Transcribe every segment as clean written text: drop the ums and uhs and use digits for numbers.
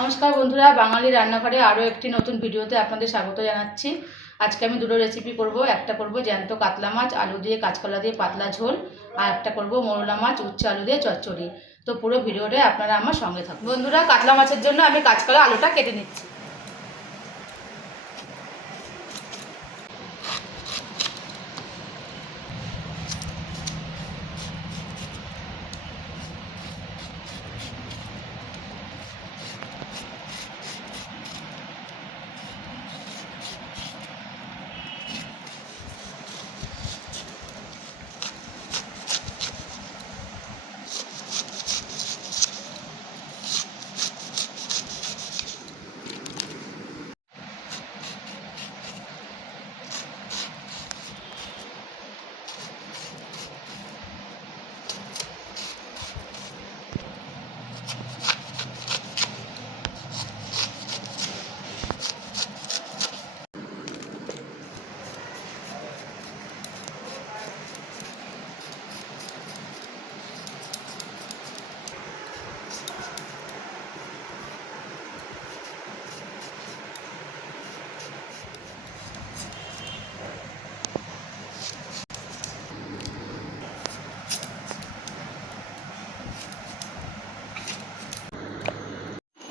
নমস্কার বন্ধুরা, বাঙালি রান্নাঘরে আরও একটি নতুন ভিডিওতে আপনাদের স্বাগত জানাচ্ছি। আজকে আমি দুটো রেসিপি করব। একটা করব জ্যান্ত কাতলা মাছ আলু দিয়ে কাঁচকলা দিয়ে পাতলা ঝোল, আর একটা করব মোরলা মাছ উচ্ছে আলু দিয়ে চচ্চড়ি। তো পুরো ভিডিওটা আপনারা আমার সঙ্গে থাকুন। বন্ধুরা, কাতলা মাছের জন্য আমি কাঁচকলা আলুটা কেটে নিচ্ছি।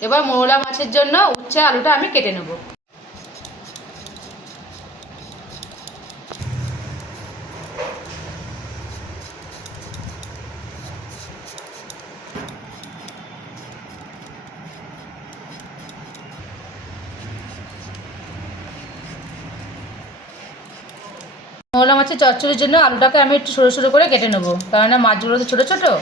এবার মোরলা মাছের জন্য উচ্ছে আলুটা আমি কেটে নেব। মোরলা মাছের চচ্চড়ির জন্য আলুটাকে আমি একটু সরু সরু করে কেটে নেবো, কেননা মাছগুলো তো ছোটো ছোটো।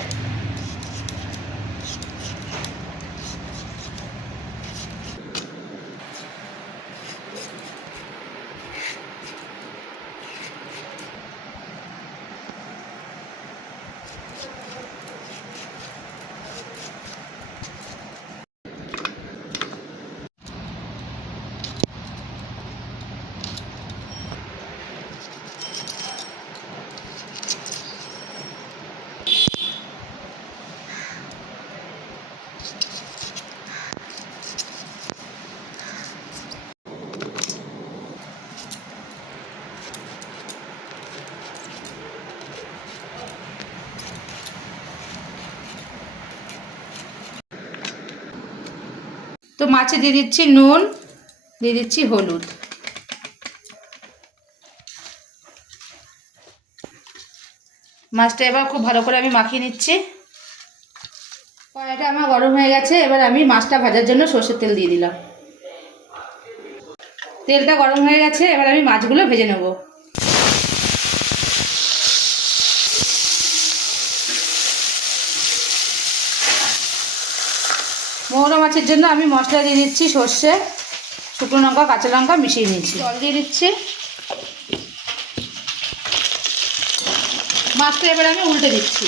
তো মাছে দিয়ে দিচ্ছি নুন, দিয়ে দিচ্ছি হলুদ। মাছটা এবার খুব ভালো করে আমি মাখিয়ে নিচ্ছি। কড়াইটা আমার গরম হয়ে গেছে, এবার আমি মাছটা ভাজার জন্য সরষের তেল দিয়ে দিলাম। তেলটা গরম হয়ে গেছে, এবার আমি মাছগুলো ভেজে নেব। মোরলা মাছের জন্য আমি মশলা দিয়ে দিচ্ছি সর্ষে, শুকনো লঙ্কা, কাঁচা লঙ্কা মিশিয়ে নিচ্ছি। জল দিয়ে দিচ্ছি। মাছটা এবার আমি উল্টে দিচ্ছি।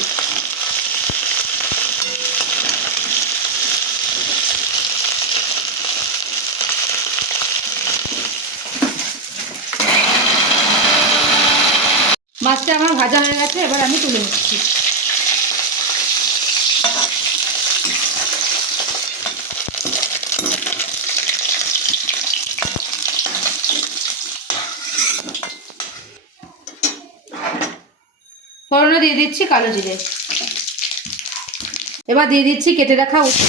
মাছটা আমার ভাজা হয়ে গেছে, এবার আমি তুলে নিচ্ছি। ফোড়নে দিয়ে দিচ্ছি কালো জিরে। এবার দিয়ে দিচ্ছি কেটে রাখা উচ্ছে।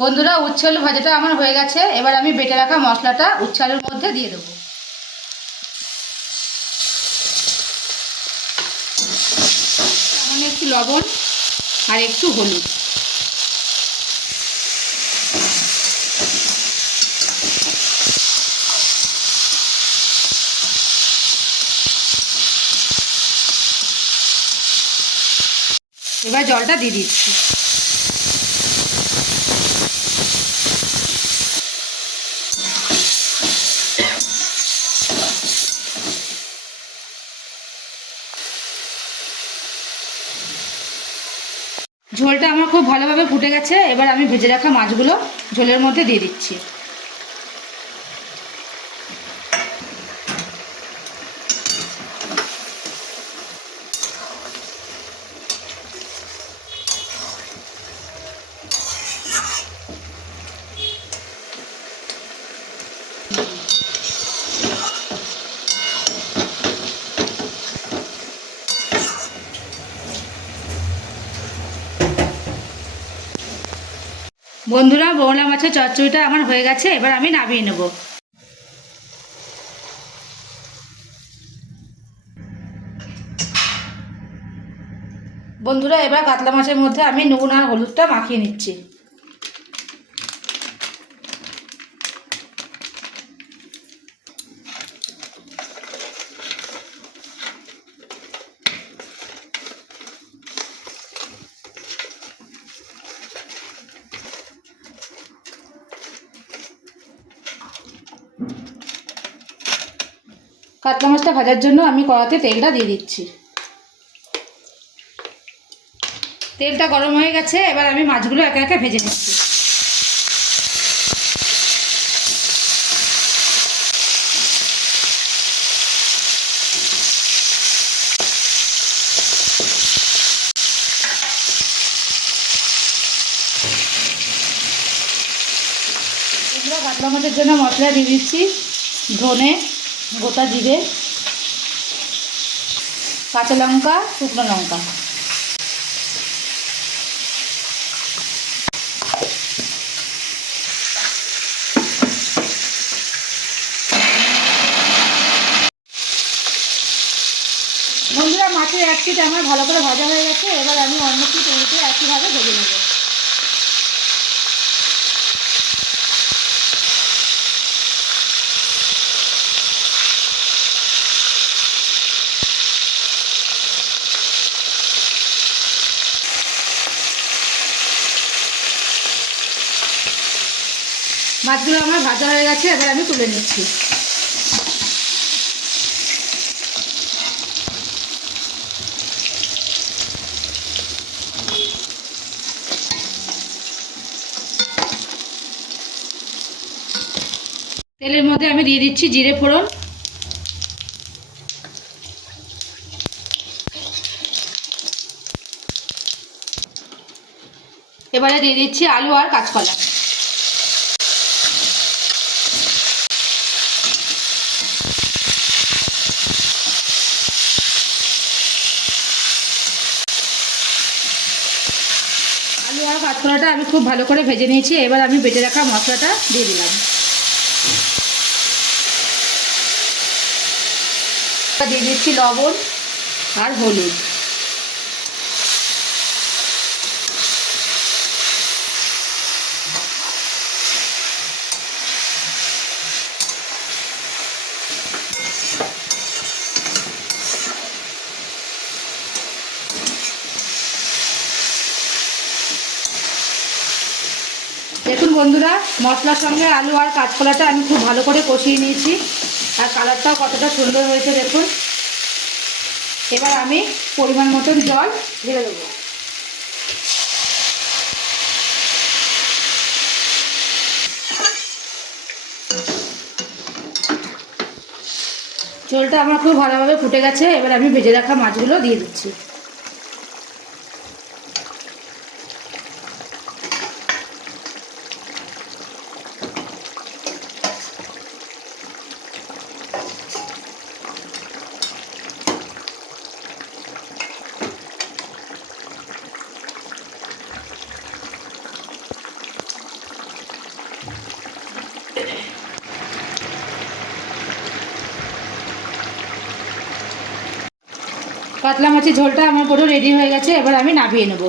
বন্ধুরা, উচ্ছে আলু ভাজাটা আমার হয়ে গেছে, এবার আমি বেটে রাখা মশলাটা উচ্ছে আলুর মধ্যে দিয়ে দেবো। সামান্য একটু লবণ আর একটু হলুদ। এবার জলটা দিয়ে দিচ্ছি। ঝোলটা আমার খুব ভালোভাবে ফুটে গেছে, এবার আমি ভেজে রাখা মাছগুলো ঝোলের মধ্যে দিয়ে দিচ্ছি। বন্ধুরা, মৌরলা মাছের চচ্চড়িটা আমার হয়ে গেছে, এবার আমি নামিয়ে নেব। বন্ধুরা, এবার কাতলা মাছের মধ্যে আমি নুন আর হলুদটা মাখিয়ে নিচ্ছি। কাতলা মাছটা ভাজার জন্য আমি কড়াতে তেলটা দিয়ে দিচ্ছি। তেলটা গরম হয়ে গেছে, এবার আমি মাছগুলো একে একে ভেজে নিচ্ছি। কাতলা মাছের জন্য মশলা দিয়ে দিচ্ছি। ধনে, গোটা জিরে, কাঁচা লঙ্কা, শুকনো লঙ্কা। বন্ধুরা, মাছের এক পিঠ আমার ভালো করে ভাজা হয়ে গেছে, এবার আমি অন্য পিঠ উল্টে একইভাবে ভেজে নেব। মাছগুলো আমার ভাজা হয়ে গেছে, এবার আমি তুলে নিচ্ছি। তেলের মধ্যে আমি দিয়ে দিচ্ছি জিরে ফোড়ন, এবারে দিয়ে দিচ্ছি আলু আর কাঁচকলা। আলু আর কাঁচকলাটা আমি খুব ভালো করে ভেজে নিয়েছি, এবার আমি বেটে রাখা মশলাটা দিয়ে দিলাম। দিয়ে দিচ্ছি লবণ আর হলুদ। দেখুন বন্ধুরা, মশলার সঙ্গে আলু আর কাঁচকলাটা আমি খুব ভালো করে কষিয়ে নিয়েছি, আর কালারটাও কতটা সুন্দর হয়েছে দেখুন। এবার আমি পরিমাণ মতন জল ঢেলে দেবো। ঝোলটা আমার খুব ভালোভাবে ফুটে গেছে, এবার আমি ভেজে রাখা মাছগুলো দিয়ে দিচ্ছি। কাতলা মাছের ঝোলটা আমার পুরো রেডি হয়ে গেছে, এবার আমি নামিয়ে নেব।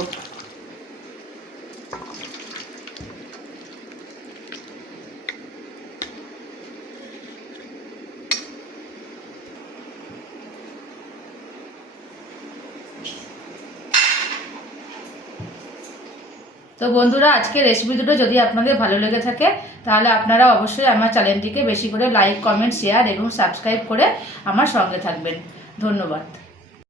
তো বন্ধুরা, আজকের রেসিপি দুটো যদি আপনাদের ভালো লেগে থাকে তাহলে আপনারা অবশ্যই আমার চ্যানেলটিকে বেশি করে লাইক, কমেন্ট, শেয়ার এবং সাবস্ক্রাইব করে আমার সঙ্গে থাকবেন। ধন্যবাদ।